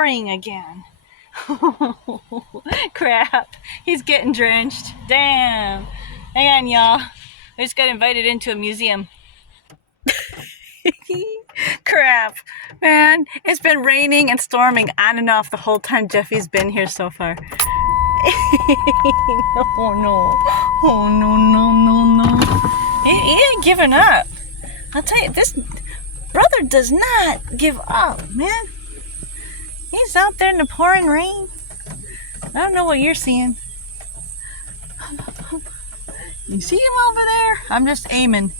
pouring again. Crap. He's getting drenched. Damn. Hang on, y'all. I just got invited into a museum. Crap. Man, it's been raining and storming on and off the whole time Jeffie's been here so far. Oh no. Oh no, no, no, no. He ain't giving up. I'll tell you, this brother does not give up, man. He's out there in the pouring rain. I don't know what you're seeing. You see him over there? I'm just aiming.